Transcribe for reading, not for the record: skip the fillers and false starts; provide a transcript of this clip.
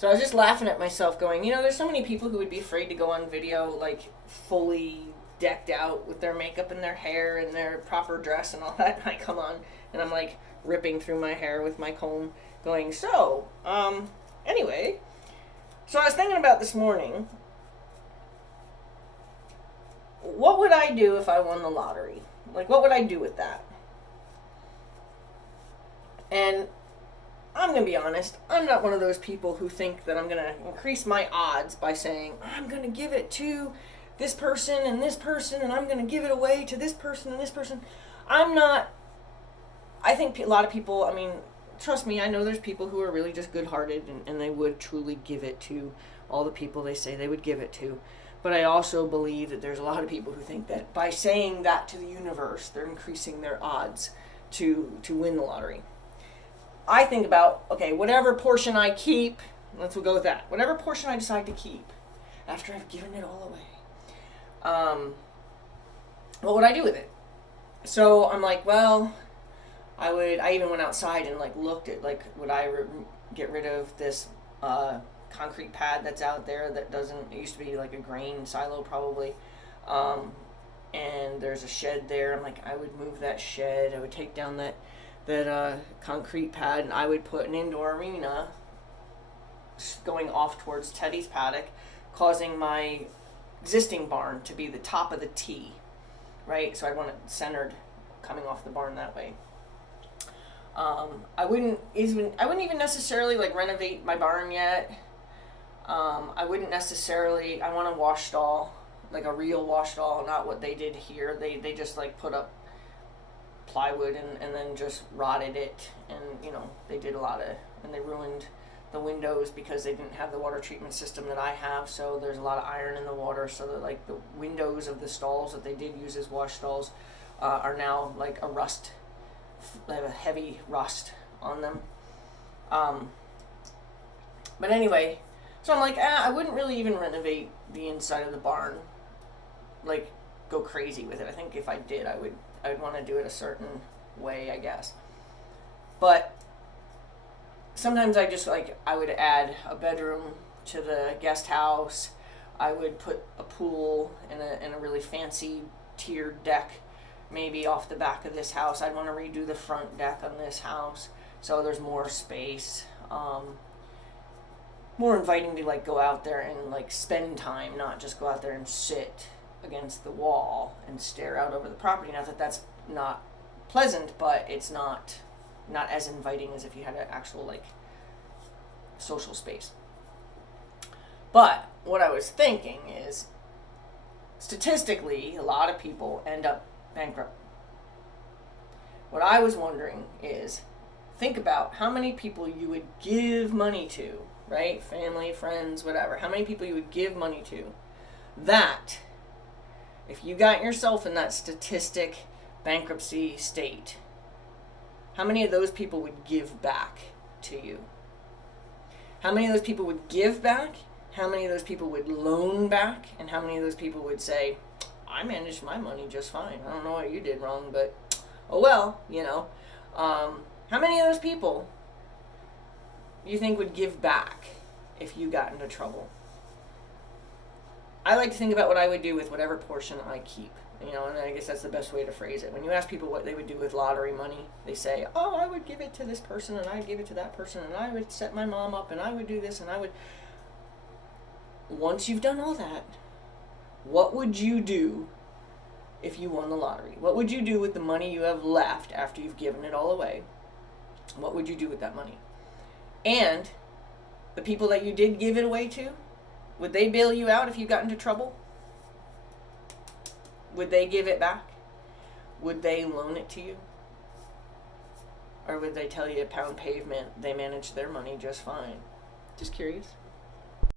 So I was just laughing at myself going, there's so many people who would be afraid to go on video, like, fully decked out with their makeup and their hair and their proper dress and all that. And I come on and I'm, like, ripping through my hair with my comb going, anyway. So I was thinking about this morning, what would I do if I won the lottery? Like, what would I do with that? And I'm going to be honest, I'm not one of those people who think that I'm going to increase my odds by saying, I'm going to give it to this person, and I'm going to give it away to this person and this person. I'm not. I think a lot of people, I mean, trust me, I know there's people who are really just good-hearted, and they would truly give it to all the people they say they would give it to. But I also believe that there's a lot of people who think that by saying that to the universe, they're increasing their odds to win the lottery. I think about, okay, whatever portion I keep, let's go with that. Whatever portion I decide to keep after I've given it all away, what would I do with it? So I'm like, well, I even went outside and like looked at, like, would I get rid of this concrete pad that's out there that doesn't, it used to be like a grain silo probably, and there's a shed there. I'm like, I would move that shed. I would take down that concrete pad, and I would put an indoor arena going off towards Teddy's paddock, causing my existing barn to be the top of the T, right? So I want it centered coming off the barn that way. I wouldn't even necessarily like renovate my barn yet. I wouldn't necessarily, I want a wash stall, like a real wash stall, not what they did here. They just like put up plywood and then just rotted it, and they did a lot of, and they ruined the windows because they didn't have the water treatment system that I have, so there's a lot of iron in the water, so that like the windows of the stalls that they did use as wash stalls are now like a rust. They have a heavy rust on them. But anyway, so I'm like, I wouldn't really even renovate the inside of the barn, like go crazy with it. I think if I did, I'd want to do it a certain way, I guess. But sometimes I would add a bedroom to the guest house. I would put a pool in a really fancy tiered deck, maybe off the back of this house. I'd want to redo the front deck on this house so there's more space, more inviting to like go out there and like spend time, not just go out there and sit against the wall and stare out over the property. Not that that's not pleasant, but it's not as inviting as if you had an actual like social space. But what I was thinking is, statistically, a lot of people end up bankrupt. What I was wondering is, think about how many people you would give money to, right? Family, friends, whatever. How many people you would give money to that, if you got yourself in that statistic bankruptcy state, how many of those people would give back to you? How many of those people would give back? How many of those people would loan back? And how many of those people would say, I managed my money just fine. I don't know what you did wrong, but oh well, How many of those people you think would give back if you got into trouble? I like to think about what I would do with whatever portion I keep. And I guess that's the best way to phrase it. When you ask people what they would do with lottery money, they say, oh, I would give it to this person, and I'd give it to that person, and I would set my mom up, and I would do this, and I would... Once you've done all that, what would you do if you won the lottery? What would you do with the money you have left after you've given it all away? What would you do with that money? And the people that you did give it away to, would they bail you out if you got into trouble? Would they give it back? Would they loan it to you? Or would they tell you, pound pavement, they managed their money just fine? Just curious.